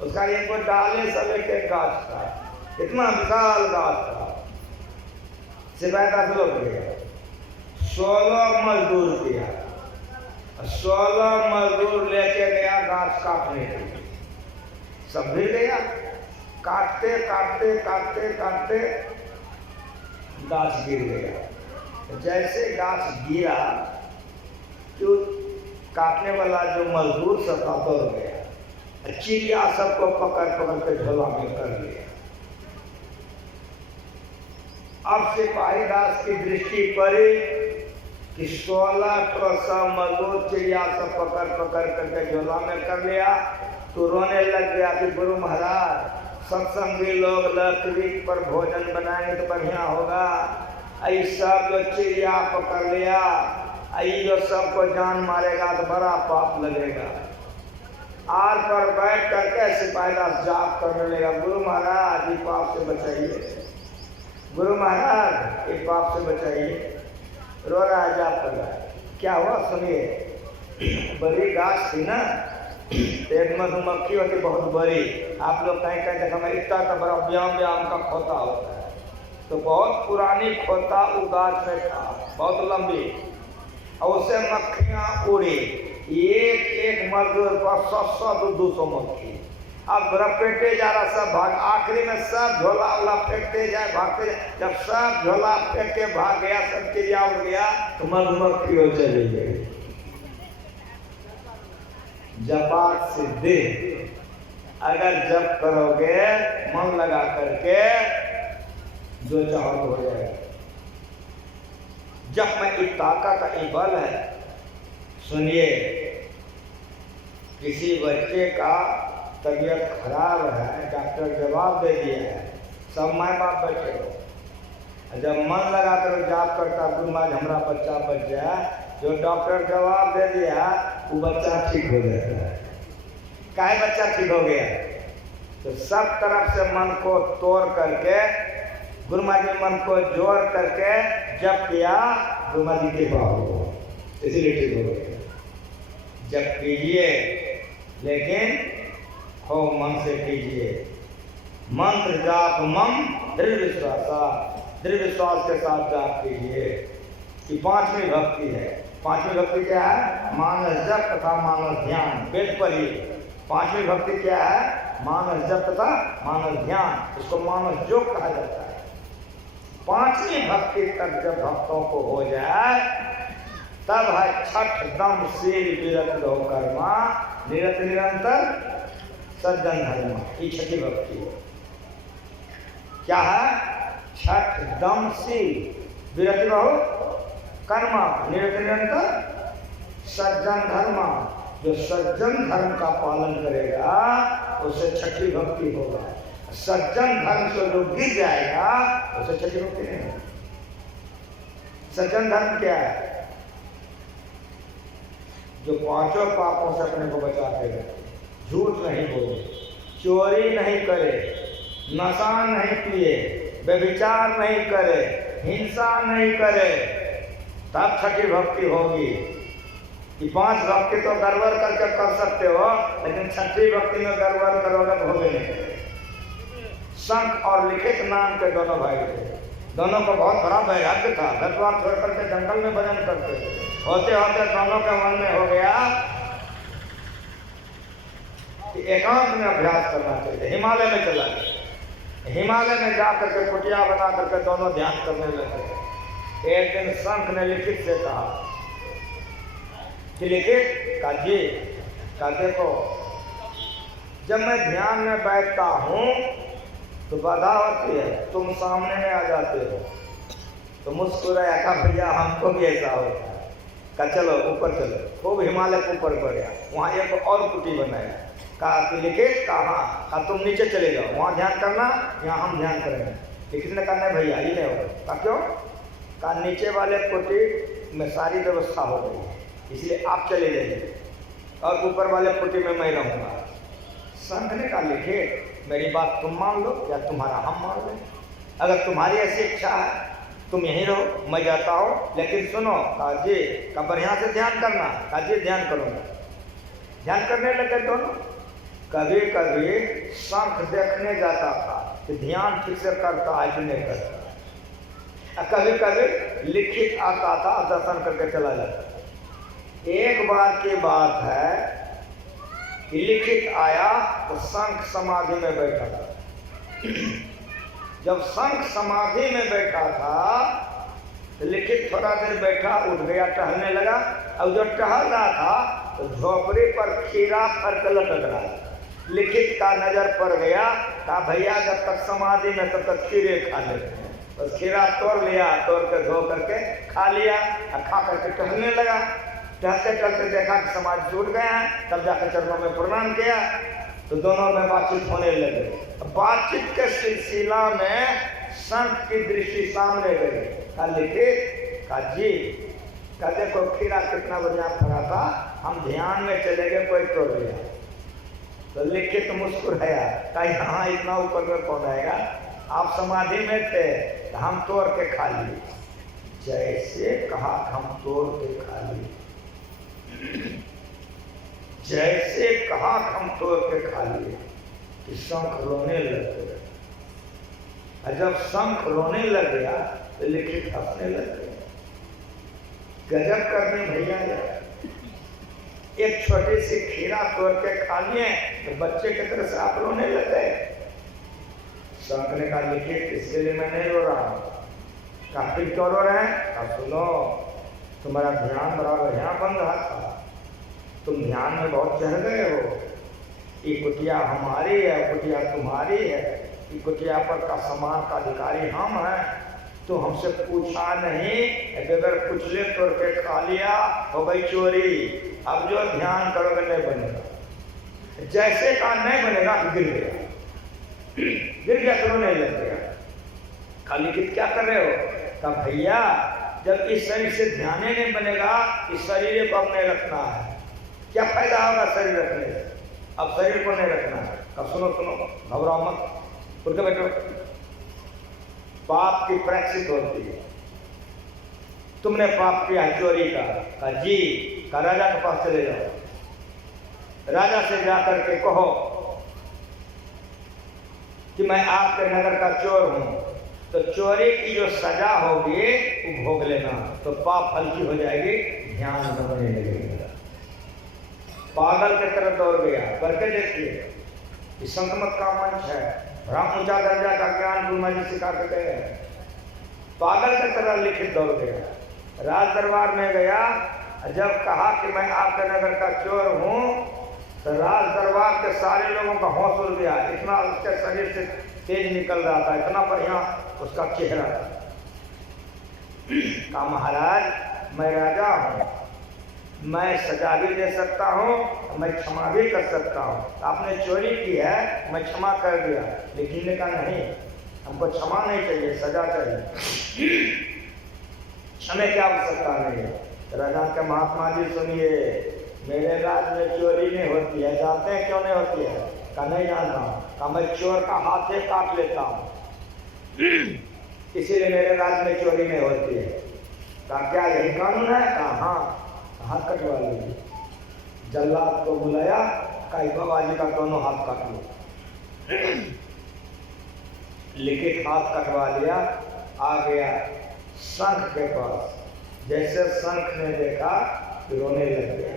उसका एक वो डाले सब एक गाछ था, इतना विशाल गाछ था। सिपाही का लोग गया, 16 मजदूर किया, 16 मजदूर लेके गया गाछ काटने के लिए। सब भी गया, काटते काटते काटते काटते गाछ गिर गया। जैसे गाछ गिरा तो काटने वाला जो मजदूर सब था दौड़ गया, चिड़िया सबको पकड़ पकड़ के झोला में कर लिया। अब सिपाही दास की दृष्टि पड़ी कि 16 मजदूर चिड़िया सब पकड़ पकड़ करके झोला में कर लिया। तो रोने लग गया कि गुरु महाराज सत्संगी लोग लकड़ी पर भोजन बनाएंगे तो बढ़िया होगा, ऐसा जो चिड़िया पकड़ लिया, आई जो सबको जान मारेगा तो बड़ा पाप लगेगा। आर पर बैठ करके सिपाही दास जाप करने लगा, गुरु महाराज ये पाप से बचाइए, गुरु महाराज एक पाप से बचाइए। रो रहा है, जाप कर रहा है। क्या हुआ सुनिए। बड़ी गाछ थी ना, एक मधुमक्खी होती बहुत बड़ी, आप लोग कहीं कहीं देखा मैं इतना तो बड़ा व्याम का खोता होता है, तो बहुत पुरानी खोता वो गाछ में था, बहुत लंबी, और उससे मक्खियाँ उड़ी। एक एक मजदूर पर 100-200 मक्खी, अब लपेटे जा रहा सब भाग, आखिरी में सब झोला वाला फेंकते जाए, भागते जाए। जब सब झोला फेंक के भाग गया, सब चिड़िया उड़ गया, तो मधुमक्खी हो चली गई। जपात सिद्धि अगर जप करोगे मन लगा करके, जो चाहो तो हो जाएगा। जप में एक ताकत का एक बल है। सुनिए, किसी बच्चे का तबीयत खराब है, डॉक्टर जवाब दे दिया है, सब माँ बाप बैठे हो, जब मन लगा कर जाप करता गुरु महाराज हमारा बच्चा बच जाए, जो डॉक्टर जवाब दे दिया वो बच्चा ठीक हो जाता है। काहे बच्चा ठीक हो गया? तो सब तरफ से मन को तोड़ करके गुरु महाराज ने मन को जोड़ करके जप किया, गुरु महाराज की कृपा हो, इसलिए ठीक हो गया। जप कीजिए लेकिन हो मन से कीजिए। मंत्र जाप मम दृढ़ विश्वास के साथ जाप कीजिए। कि पांचवी भक्ति है। पांचवी भक्ति क्या है? मानस जप तथा मानस ध्यान। वेद पढ़िए। पांचवी भक्ति क्या है? मानस जप तथा मानस ध्यान। इसको मानस योग कहा जाता है। पांचवी भक्ति तक जब भक्तों को हो जाए तब है छठ दम शील विरत दो कर्मा निरत निरंतर सज्जन धर्म। ये छठी भक्ति है। क्या है? छठ दम शील विरत रहो कर्मा निरत निरंतर सज्जन धर्म। जो सज्जन धर्म का पालन करेगा उसे छठी भक्ति होगा। सज्जन धर्म से जो गिर जाएगा उसे छठी भक्ति नहीं होगी। सज्जन धर्म क्या है? जो पांचों पापों से अपने को बचाते रहे, झूठ नहीं बोले, चोरी नहीं करे, नशा नहीं पिए, व्यभिचार नहीं करे, हिंसा नहीं करे, तब छठी भक्ति होगी। कि पांच भक्ति तो गड़बड़ करके कर सकते हो, लेकिन छठी भक्ति में गड़बड़ करोगे तो होगे नहीं। शंख और लिखित नाम के दोनों भाई थे। दोनों को बहुत बड़ा वैराग्य था। घर द्वार छोड़ करके जंगल में भजन करते थे। होते होते दोनों के मन में हो गया कि एकांत में अभ्यास करना चाहिए। हिमालय में चला गया। हिमालय में जा करके कुटिया बना करके दोनों ध्यान करने लगे। एक दिन शंख ने लिखित से कहा कि लिखित का जी का देखो, जब मैं ध्यान में बैठता हूँ तो बाधा होती है, तुम सामने में आ जाते हो। तो मुस्कुराया, कहा भैया हमको भी ऐसा होता है। कहा चलो ऊपर चलो। खूब हिमालय के ऊपर बढ़िया, वहाँ एक और कुटी बनाया। कहा कि लिखित कहा तुम नीचे चले जाओ, वहाँ ध्यान करना, यहाँ हम ध्यान करेंगे। लिखित ने कहा नहीं भैया ये नहीं होगा। कहा क्यों? कहा नीचे वाले कुटी में सारी व्यवस्था हो गई, इसलिए आप चले जाइए और ऊपर वाले कुटी में मैं रहूँगा। संत ने कहा लिखित मेरी बात तुम मान लो या तुम्हारा हम मान लें। अगर तुम्हारी ऐसी इच्छा है तुम यहीं रहो, मैं जाता हूँ, लेकिन सुनो। कहा जी। कहा बढ़िया से ध्यान करना। कहा जी ध्यान करूँगा। ध्यान करने लगे दोनों। कभी कभी शंख देखने जाता था कि ध्यान ठीक से करता है कि नहीं करता। कभी कभी लिखित आता था, दर्शन करके चला जाता। एक बार की बात है कि लिखित आया तो शंख समाधि में बैठा था। जब शंख समाधि में बैठा था तो लिखित थोड़ा देर बैठा, उठ गया, टहलने लगा। अब जो टहल रहा था तो झोपड़ी पर खीरा फर के लटक रहा था। लिखित का नजर पड़ गया। कहा भैया जब तक समाधि में तब तक खीरे खा लेते हैं। बस खीरा तोड़ लिया, तोड़ कर धो करके खा लिया और खा करके टहलने लगा। टहलते टहलते देखा कि समाज छूट गए हैं, तब जाकर चरणों में प्रणाम किया। तो दोनों में बातचीत होने लगे। बातचीत के सिलसिला में संत की दृष्टि सामने गई। कहा लिखित का जी का देखो खीरा कितना बढ़िया फरा था, हम ध्यान में चले गए, कोई तोड़ लिया। तो लिखित मुस्कुराया। कहा यहाँ इतना ऊपर में कौन आएगा, आप समाधि में थे तो हम तोड़ के खा लिए। जैसे कहा हम तोड़ के खा लिए, जैसे कहा हम तोड़ के खा लिए कि शंख रोने लग गया। और जब शंख रोने लग गया तो लिखित हंसने लग गया। गजब करने भैया यार। एक छोटी सी खीरा तोड़ के खा लिए तो बच्चे की तरह से आप रोने लग गए। शौक ने कहा लिखिए इसके लिए मैं नहीं रो रहा हूँ। कहा फिर क्यों रो रहे हैं? कहा सुनो, तुम्हारा ध्यान बराबर यहाँ बन रहा था, तुम ध्यान में बहुत चढ़ गए हो। ये कुटिया हमारी है, कुटिया तुम्हारी है, ये कुटिया पर का सामान का अधिकारी हम हैं। तो हमसे पूछा नहीं, अगर कुचले तोड़ के खा लिया हो गई चोरी। अब जो ध्यान करोगे नहीं बनेगा, जैसे का नहीं बनेगा गिर गया, गिर गया तो नहीं लग गया। खाली कित क्या कर रहे हो? कहा भैया जब इस शरीर से ध्यान ही नहीं बनेगा, इस शरीर को अपने रखना है, क्या फायदा होगा शरीर रखने से? अब शरीर को नहीं रखना है। कहा सुनो सुनो, घबराओ मत, उठ के बैठो। पाप की प्रायश्चित होती है। तुमने पाप किया चोरी का? कहा जी। कहा राजा के पास चले जाओ, राजा से जाकर के कहो कि मैं आपके नगर का चोर हूं, तो चोरी की जो सजा होगी वो भोग लेना, तो पाप हल्की हो जाएगी, ध्यान बनने लगेगा। पागल की तरफ दौड़ गया। करके देखिए, इस संतमत का मंच है, बड़ा ऊंचा दर्जा का ज्ञान गुरुमा जी सिखा के गए हैं। पागल की तरह लिखित दौड़ गया, राज दरबार में गया। जब कहा कि मैं आपके नगर का चोर हूं, तो राज दरबार के सारे लोगों का होश उड़ गया। इतना उसके शरीर से तेज निकल रहा था, इतना बढ़िया उसका चेहरा था। कहा महाराज मैं राजा हूं, मैं सजा भी दे सकता हूँ, मैं क्षमा भी कर सकता हूँ। आपने चोरी की है, मैं क्षमा कर दिया, लेकिन ने कहा नहीं, हमको क्षमा नहीं चाहिए, सजा चाहिए। क्षमा की आवश्यकता नहीं है। राजा के महात्मा जी सुनिए, मेरे राज में चोरी नहीं होती है। जानते हैं क्यों नहीं होती है? कहा नहीं जानता हूँ। कहा मैं चोर का हाथ से काट लेता हूँ, इसीलिए मेरे राज में चोरी नहीं होती है। कहा क्या यही कानून है? कहा हाँ। हाथ कटवा लीजिए। जल्लाद को बुलाया, कई बाबा जी का दोनों हाथ काट लो। लिखित हाथ कटवा लिया, आ गया शंख के पास। जैसे शंख ने देखा तो रोने लग गया।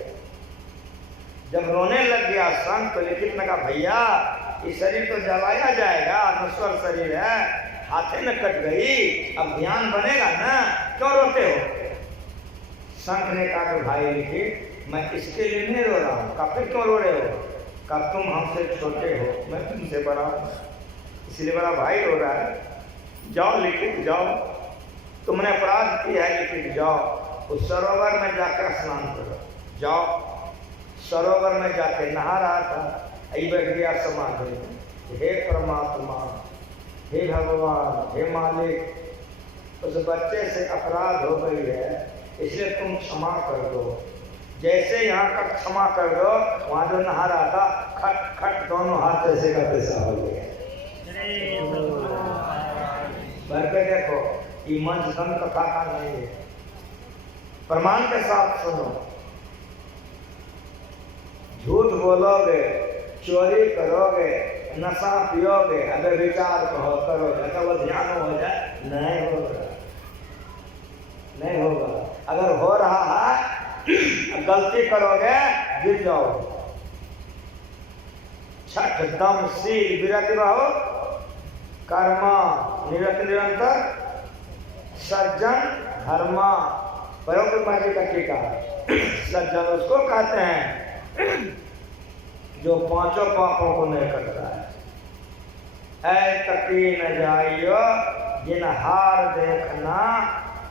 जब रोने लग गया शंख, तो लिखित ने कहा भैया ये शरीर तो जलाया जाएगा, नश्वर शरीर है, हाथे में कट गई, अब ध्यान बनेगा ना, क्यों रोते हो? शंख ने कहा कि भाई लिखित मैं इसके लिए नहीं रो रहा हूँ। कहा फिर क्यों रो रहे हो? कहा तुम हमसे छोटे हो, मैं तुमसे बड़ा हूँ, इसलिए बड़ा भाई रो रहा है। जाओ लिखित जाओ, तुमने अपराध किया है, लिखित जाओ उस सरोवर में जाकर स्नान करो। जाओ सरोवर में जाके नहा रहा था, आई बैठ गया समाधि में। हे परमात्मा, हे भगवान, हे मालिक, उस बच्चे से अपराध हो गई है, इसलिए तुम क्षमा कर दो। जैसे यहाँ का क्षमा कर दो, वहां जो नहा रहा था खट खट दोनों हाथ ऐसे का पैसा हो गया। करके देखो, ये मंच धन कथा का नहीं है, प्रमाण के साथ सुनो। झूठ बोलोगे, चोरी करोगे, नशा पियोगे, अगर विचार करोगे तो वो ध्यान हो जाए, नहीं होगा, नहीं होगा। अगर हो रहा है, गलती करोगे गिर जाओ। छठ दम शील विरति रहो, कर्मा निरत निरंतर, सज्जन धर्मा। परोपकार जी का टीका। सज्जन उसको कहते हैं जो पांचों पापों को नहीं करता है। ऐ तकी न जाइयो जिन हार देखना,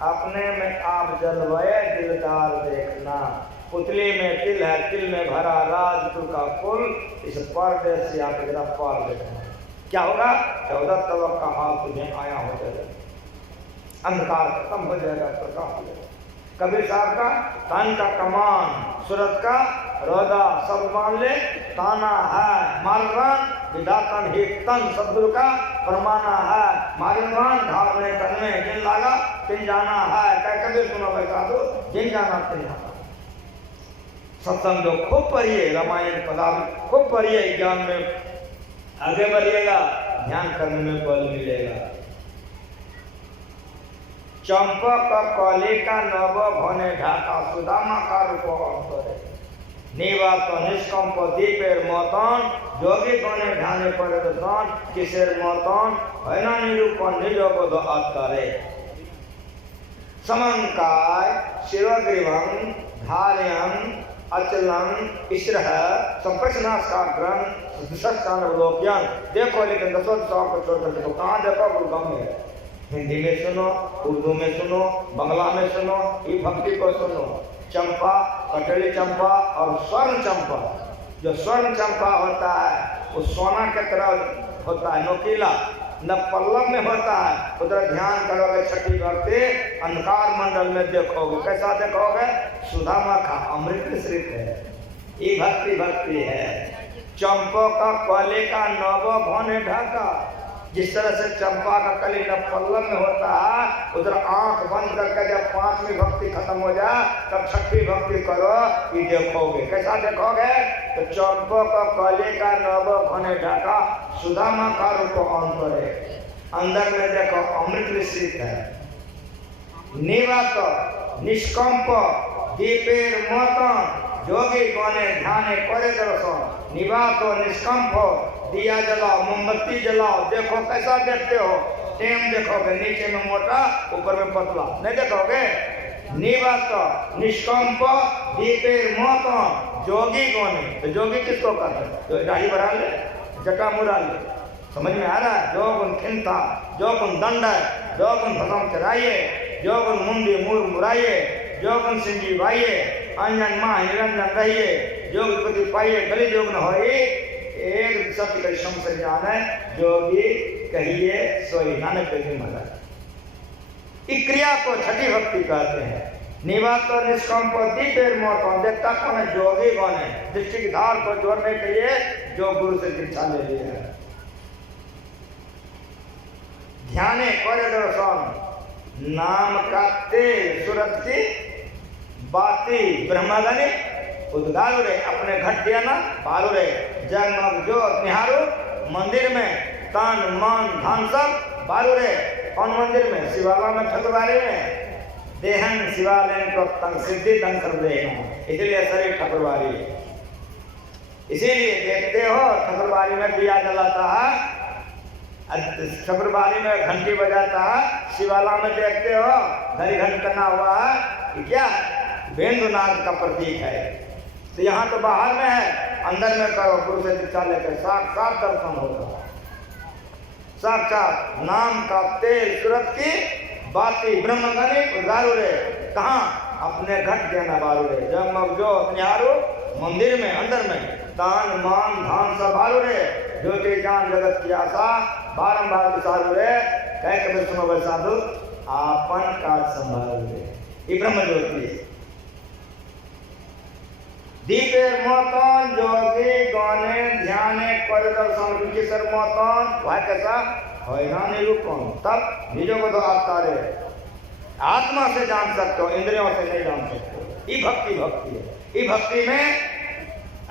अपने में आप जलवाए दिलदार देखना। पुतली में तिल है, तिल में भरा राजपुर का फूल, इस परदेश से आप जरा पार देखना। क्या होगा? 14 तवक का हाल तुझे आया हो जाएगा, अंधकार खत्म हो जाएगा, प्रकाश हो जाएगा। कबीर साहब का तन का कमान, सूरत का रौदा, सब मान ले ताना है मालवान, विधातन ही तन सदगुरु का फरमाना है। मालवान धाम में तन में जिन लागा तिन जाना है। क्या कबीर सुनो बैठा दो, जिन जाना तिन जाना। सत्संग जो खूब पढ़िए, रामायण पदार्थ खूब पढ़िए, ज्ञान में आगे बढ़िएगा, ध्यान करने में बल मिलेगा। चंपक कलिका नव भने ढाका, सुदामा का रूप अंतरे। নিবাত নিষ্কম্প দ্বীপের মতন যোগী গণে ধ্যানে করে দর্শন কিসের মতন হয় না নিরূপণ নিজবোধ আত্মারে समंकाय शिरोग्रीवं धार्यं अचलं ईश्वरः संप्रश्नास्काग्रं सदृशस्तानवलोक्यं देखो लेकिन दसों सौ को छोड़कर देखो कहाँ देखो गुरुगम में हिंदी में सुनो उर्दू में सुनो बांग्ला में सुनो ये भक्ति को सुनो चंपा कटली चंपा और स्वर्ण चंपा जो स्वर्ण चंपा होता है वो सोना के तरह होता है नोकीला न पल्लव में होता है उधर ध्यान करोगे छठी भक्ति अंधकार मंडल में देखोगे कैसा देखोगे सुधामा का अमृत मिश्रित है ये भक्ति भक्ति है चंपो का कली का नवो घने ढका जिस तरह से चंपा का कली न पल्लव में होता है उधर आंख बंद करके जब पांचवी भक्ति खत्म हो जाए तब छठी भक्ति करो ये देखोगे कैसा देखोगे तो चंपो का कली का नवो घने ढका सुदामा का रूप ऑन करे अंदर में देखो अमृत मिश्रित है निवात निष्कंप दीपेर मतन जोगी गणे ध्याने करे दर्शन निवात निष्कंप दिया जलाओ मोमबत्ती जलाओ देखो कैसा देखते हो टेम देखोगे नीचे में मोटा ऊपर में पतला नहीं देखोगे निवात निष्कंप दीपेर मतन जोगी गणे तो जोगी किसको कहते हैं जो दाढ़ी बढ़ा ले जटा मुड़ा ले समझ में आ रहा है जो गुण खिंता जो गुण दंड है जो गुण भसम चढ़ाइए जो गुण मुंडी मूर मुराइए जो गुण सिंजी वाइए अंजन माँ निरंजन रहिए जो विपत्ति पाइए गली जोग न हो एक शब्द का शमसर जान है जोगी कहिए सोई नानक देव महाराज इस क्रिया को छठी भक्ति कहते हैं निवात और निष्कंप दीपेर मतन देखता कौन है जोगी कौन है दृष्टि की धार को जोड़ने के लिए जो गुरु से दीक्षा ले लिए है ध्याने करे दर्शन नाम का तेल सूरत की बाती ब्रह्मगणि उद्गारू रे अपने घट दिया ना पारू रे जगमग ज्योत निहारू मंदिर में तन मन धन सब बारू रे कौन मंदिर में शिवाला में ठकुरबाड़ी में देहन शिवालय को तंग सिद्धि तंग कर दे इसलिए शरीर ठकुरबाड़ी इसीलिए देखते हो ठकुरबाड़ी में दिया जलाता है ठकुरबाड़ी में घंटी बजाता है शिवाला में देखते हो घड़ी घंट करना हुआ है क्या बेंदुनाथ का प्रतीक है तो यहाँ तो बाहर में है अंदर में करो गुरु से दीक्षा लेकर साक्षात दर्शन होगा साक्षात नाम का तेल सूरत की बाती ब्रह्मगणि उदारू रे कहाँ अपने घट देना बारू रे जगमग ज्योत निहारू मंदिर में अंदर में दान मान धान सब बारू रे ज्योति जान जगत की आशा बारंबार विचारू रे कह कभी सुनो भाई साधु आपन काज संभाल रे ये ब्रह्म ज्योति दीपेर मतन जोगी गणे ध्याने करे दर्शन किसर मतन वह कैसा है ना निरूपण तब निजो को तो आता रे आत्मा से जान सकते हो इंद्रियों से नहीं जान सकते ये भक्ति भक्ति है ये भक्ति में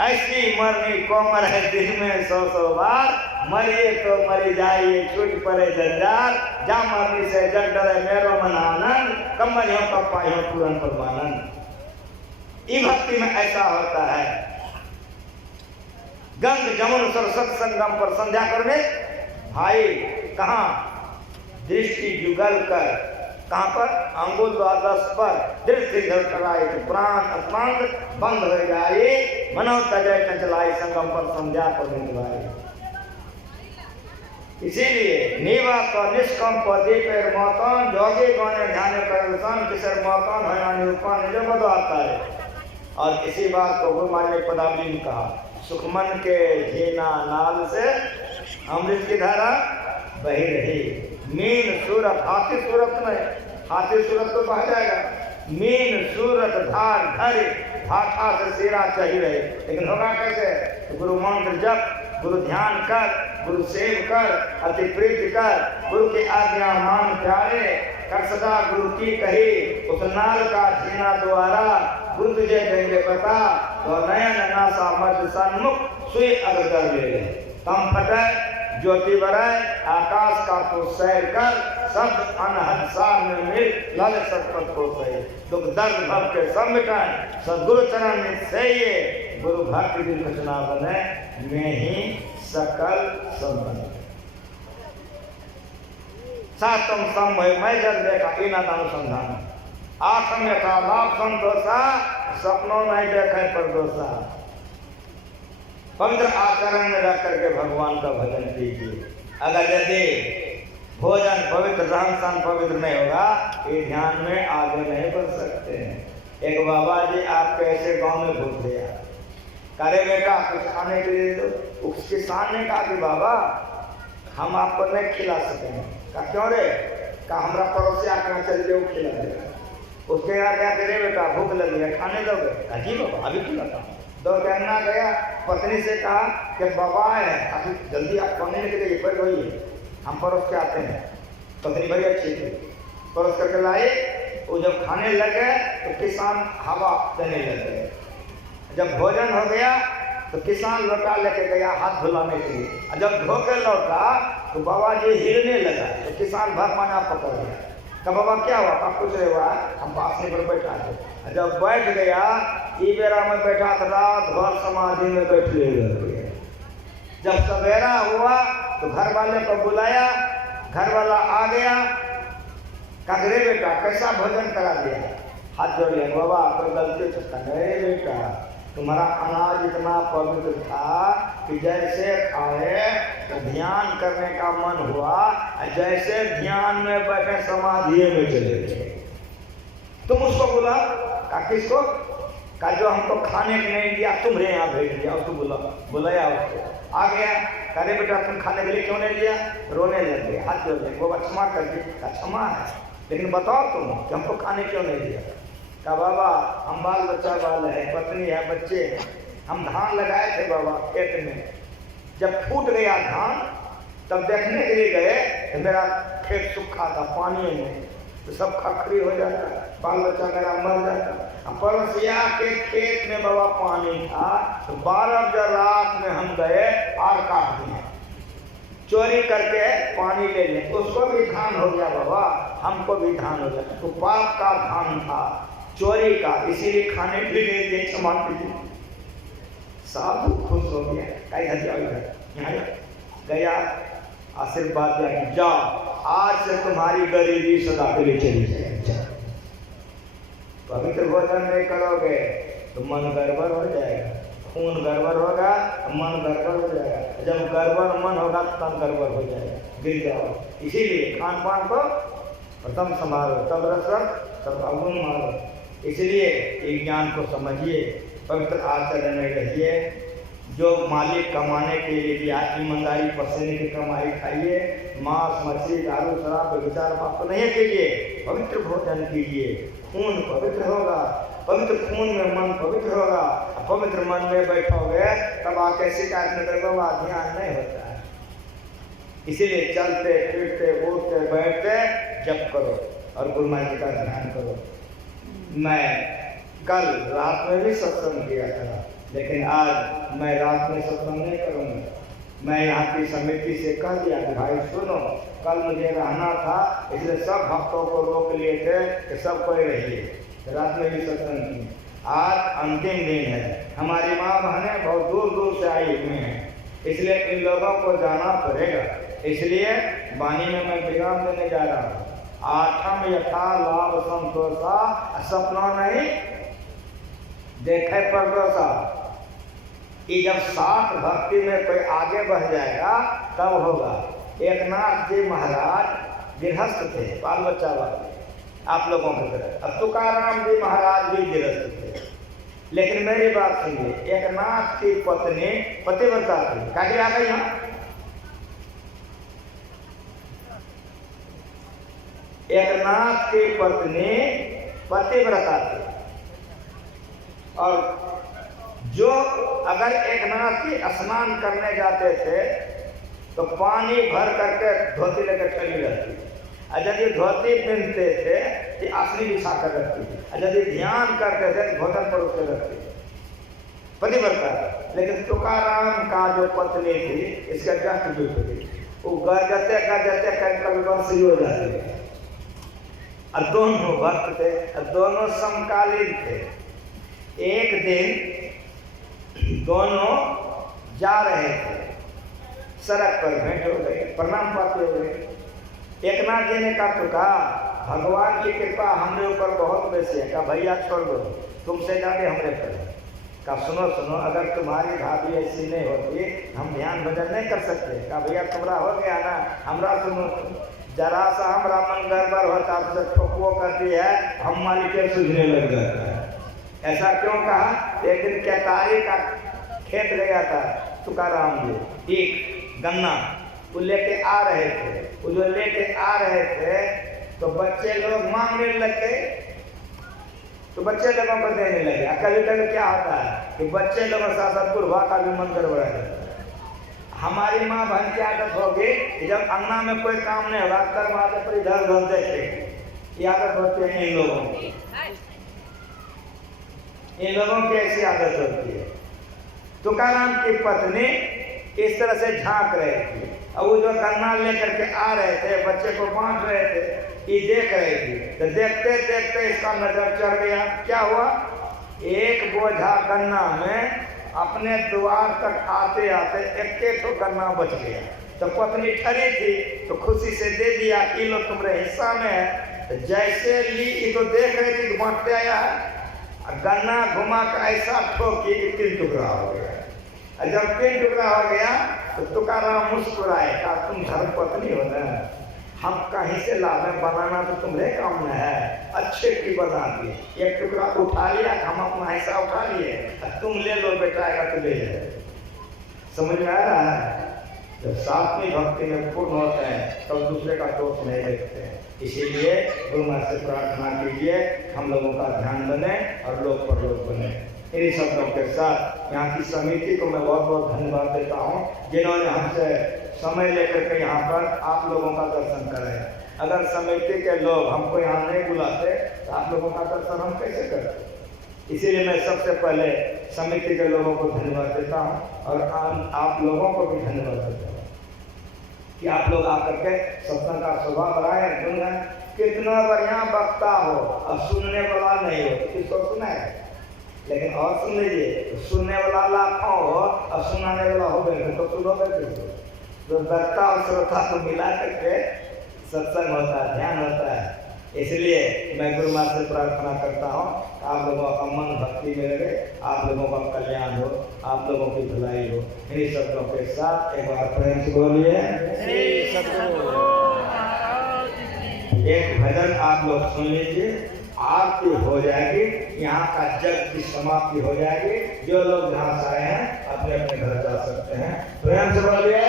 ऐसी मरनी कोमर है दिन में 100 बार मरिए तो मरी जाइए छूट पड़े जंजाल जा मरनी से जग डरे मेरो मन आनंद कमरियों का पाइयों पूरन परमानंद ये भक्ति में ऐसा होता है गंग जमुन सरस्वत संगम पर संध्या करने भाई कहाँ दृष्टि जुगल कर कहाँ पर अंगुल द्वादश पर दृष्टि जल कराए तो प्राण अस्मांग बंद हो जाए मनो तजय चंचलाए संगम पर संध्या को निभाए इसीलिए निवात निष्कंप दीपेर मतन जोगी गणे ध्यान कर किसर मतन है निरूपण जो बदो आता है और इसी बात को गुरु महाराज ने पदावली में कहा सुखमन के झीना नाल से अमृत की धारा बही रही मीन सूरत हाथी सूरत में हाथी सूरत तो बह जाएगा मीन सूरत धार धरी भाषा से सिरा चाहिए रहे लेकिन होगा कैसे तो गुरु मंत्र जप गुरु ध्यान कर गुरु सेव कर अति प्रीति कर गुरु की आज्ञा मान प्यारे कर सदा गुरु की कही उस नाल का झीना द्वारा गुरु तुझे देंगे पता तो नयन नासा मध्य सन्मुख सुई अगर ले ले तम फटे ज्योति बराए आकाश का तो सैर कर शब्द अनहद सार में मिल लाल सतपथ को सही दुख दर्द भव के सब मिटाए सदगुरु चरण में सही गुरु भक्ति दिन कृष्णा बने मैं ही सकल संबंध सातम संभव मैं जग देखा इनाद अनुसंधान आठम यथा लाभ संतोषा सपनों नहीं देखे पर दोषा पवित्र आचरण में रख करके भगवान का भजन कीजिए। अगर यदि भोजन पवित्र रहन सहन पवित्र नहीं होगा ये ध्यान में आगे नहीं बढ़ सकते हैं। एक बाबा जी आपके ऐसे गांव में घुस गया करे बेटा कुछ खाने के लिए तो उस किसान ने कहा कि बाबा हम आपको नहीं खिला सकेंगे। कहा क्यों रे? कहा हमारा पड़ोसी आकर चल के वो खिला देगा। उसके यहाँ क्या करे बेटा भूख लगी है खाने दोगे? अजीब बाबा अभी खिलाता हूँ। दो कहना गया पत्नी से कहा कि बाबा है अभी जल्दी आप खाने लेके जाइए पर वही है हम परोस के आते हैं। पत्नी बड़ी अच्छी थी परोस करके लाए वो जब खाने लगे तो किसान हवा देने लगे। जब भोजन हो गया तो किसान लौटा लेके गया हाथ धुलाने के लिए। जब धो के लौटा तो बाबा जी हिलने लगा तो किसान भर पाना पकड़ गया। तो बाबा क्या हुआ? आप कुछ रहे हुआ हम पासने पर बैठा थे। जब बैठ गया ई बेरा में बैठा था रात भर समाधि में बैठे हुए। जब सवेरा हुआ तो घर वाले को बुलाया। घर वाला आ गया कहा रे बेटा कैसा भोजन करा दिया? हाथ जोड़ लिया बाबा कोई गलती तो नहीं बेटा तुम्हारा अनाज इतना पवित्र था कि जैसे खाए तो ध्यान करने का मन हुआ जैसे ध्यान में बैठे समाधि में चले गए। तुम उसको बुला का किसको? का जो हमको खाने के नहीं दिया तुम्हारे यहाँ भेज दिया। उसको बुलाया उसको आ गया। अरे बेटा तुम खाने के लिए क्यों नहीं दिया? रोने लग गए हाथ जोड़ लगे। वो क्षमा कर दी। क्षमा है लेकिन बताओ तुम कि हमको खाने क्यों नहीं दिया? कहा बाबा हम बाल बच्चा वाले हैं पत्नी है बच्चे हैं हम धान लगाए थे बाबा खेत में। जब फूट गया धान तब देखने के लिए गए तो मेरा खेत सूखा था पानी में तो सब खखरी हो जाता बाल बच्चा मेरा मर जाता। पड़ोसिया के खेत में बाबा पानी था तो 12 बजे रात में हम गए आर काट दिए चोरी करके पानी ले लें। उसको भी धान हो गया बाबा हमको भी धान हो गया। तो पाप का धान था चोरी का इसीलिए खाने के लिए क्षमा कीजिए। साधु खुश हो गया यहाँ गया आशीर्वाद दिया कि जाओ आज से तुम्हारी गरीबी सदा के लिए चली जाएगी। पवित्र भोजन नहीं करोगे तो मन गड़बड़ हो जाएगा। खून गड़बड़ होगा मन गड़बड़ हो जाएगा। जब गड़बड़ मन होगा तब गड़बड़ हो जाएगा गिर जाओ। इसीलिए खान पान को प्रथम संभालो तब रस तब अवगुण मारो। इसलिए एक ज्ञान को समझिए पवित्र आचरण में रहिए। जो मालिक कमाने के लिए दिया ईमानदारी पसीने की कमाई खाइए। मांस मछली दारू शराब विचार पाप नहीं कीजिए। पवित्र भोजन कीजिए। खून पवित्र होगा पवित्र खून में मन पवित्र होगा। पवित्र मन में बैठोगे तब आके शिकायत में बाबा ध्यान नहीं होता है। इसीलिए चलते फिरते उठते बैठते जप करो और गुरु महाराज का ध्यान करो। मैं कल रात में भी सत्संग किया था लेकिन आज मैं रात में सत्संग नहीं करूँगा। मैं यहाँ की समिति से कह दिया कि भाई सुनो कल मुझे रहना था इसलिए सब भक्तों को रोक लिए थे कि सब कोई रहिए। रात में भी सत्संग किए। आज अंतिम दिन है। हमारी माँ बहनें बहुत दूर दूर से आई हुई हैं इसलिए इन लोगों को जाना पड़ेगा। इसलिए वाणी में मैं विराम देने जा रहा हूँ। आठम यथा लाभ संतोषा सपना नहीं देखे पर दोषा। ये जब साथ भक्ति में कोई आगे बढ़ जाएगा तब होगा। एक नाथ जी महाराज गृहस्थ थे बाल बच्चा वाले आप लोगों की तरह। अब तुकाराम जी महाराज भी गृहस्थ थे लेकिन मेरी बात सुनिए। एक नाथ की पत्नी पतिव्रता थी। काटी आ गई यहाँ एक नाथ की पत्नी पतिव्रता थी और जो अगर एक नाथ की स्नान करने जाते थे तो पानी भर करके धोती लेकर खड़ी रहती। और यदि धोती पहनते थे तो आसनी बिछा कर रखती। और यदि ध्यान करते थे तो भोजन पर उसे रखती पतिव्रता। लेकिन तुकाराम का जो पत्नी थी इसका जस्ट विपरीत। वो गरजते गरजते कल बंसी हो जाती है। और दोनों भक्त थे, दोनों समकालीन थे। एक दिन दोनों जा रहे थे, सड़क पर भेंट हो गई, प्रणाम पाते हो गए। एक नाथ जी ने कहा तो कहा भगवान की कृपा हमरे ऊपर बहुत वैसे है। कहा भैया छोड़ दो, तुमसे ज्यादा हमरे पर है। कहा सुनो सुनो, अगर तुम्हारी भाभी ऐसी नहीं होती हम ध्यान भजन नहीं कर सकते। कहा भैया तुम्हारा हो गया ना, हमरा सुनो, जरा सा हमरा मन गड़बड़ होता तो ठोकुओ करती है, हम मालिक के सूझने लग जाता है। ऐसा क्यों कहा? एक दिन केतारी का खेत गया था तुकाराम जी, एक गन्ना वो लेके आ रहे थे। वो जो लेके आ रहे थे तो बच्चे लोग मांगने लगे, तो बच्चे लोगों को देने लगे। कभी कभी क्या होता है कि बच्चे लोगों साथ साथ बुढ़वा का भी मन गड़बड़ा जाता है। हमारी माँ बहन की आदत होगी कि जब अंगना में कोई काम नहीं होगा दरवाजे पर इधर उधर देखेंगे। ये आदत होती है इन लोगों की, इन लोगों की ऐसी आदत होती है। तुकाराम की पत्नी इस तरह से झांक रही थी, और वो जो गन्ना लेकर के आ रहे थे, बच्चे को बांट रहे थे, ये देख रही थी। तो देखते देखते इसका नजर चढ़ गया। क्या हुआ? एक बोझा गन्ना में अपने द्वार तक आते आते एक तो गन्ना बच गया। तो पत्नी ठहरी थी तो खुशी से दे दिया कि लो तुम्हारे हिस्सा में है। तो जैसे ली तो देख रही थी बांटते आया है, गन्ना घुमा कर ऐसा ठोकी कि 3 टुकड़ा हो गया। और जब 3 टुकड़ा हो गया तो तुकाराम मुस्कुराए, कहा तुम धर्मपत्नी हो ना, हम कहीं से लाभ बनाना तो तुम्हारे काम में है, अच्छे की बना दी। एक टुकड़ा उठा लिया, हम अपना हिस्सा उठा लिए, तुम ले लो बेटा, आएगा तो ले जाए। समझ में आ रहा है? जब सातवीं भक्ति में पूर्ण होते हैं तब दूसरे का दोष नहीं देखते हैं। इसीलिए गुरु महाराज से प्रार्थना कीजिए हम लोगों का ध्यान बने और लोग पर लोग बने। इन्हीं शब्दों के साथ यहाँ की समिति को मैं बहुत बहुत धन्यवाद देता हूँ, जिन्होंने हमसे समय लेकर के यहाँ पर आप लोगों का दर्शन कराया। अगर समिति के लोग हमको यहाँ नहीं बुलाते तो आप लोगों का दर्शन हम कैसे करते? इसीलिए मैं सबसे पहले समिति के लोगों को धन्यवाद देता हूँ और आप लोगों को भी धन्यवाद देता हूँ कि आप लोग आकर के सत्संग का स्वभाव बढ़ाए। गुणगान कितना बढ़िया वक्ता हो और सुनने वाला नहीं हो तो किसको सुनाए? लेकिन और सुन लीजिए, सुनने वाला लाखों हो और सुनाने वाला हो गए तो सुनोगे किसको? तो वक्ता और श्रोता को मिला करके सत्संग होता है, ध्यान होता है। इसलिए मैं गुरु महाराज से प्रार्थना करता हूँ आप लोगों का मन भक्ति में लगे, आप लोगों का कल्याण हो, आप लोगों की भलाई हो। इन्हीं शब्दों के साथ एक बार प्रेम से बोलिए एक भजन आप लोग सुन लीजिए, आरती हो जाएगी, यहाँ का जग की समाप्ति हो जाएगी। जो लोग यहाँ से आए हैं अपने अपने घर जा सकते हैं। प्रेम से बोलिए।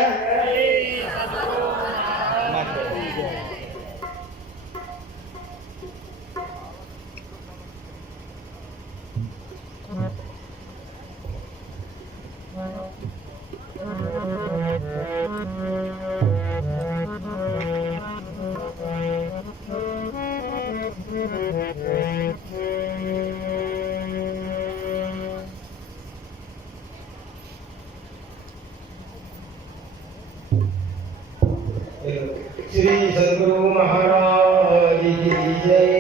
श्री सद्गुरु महाराज की जय।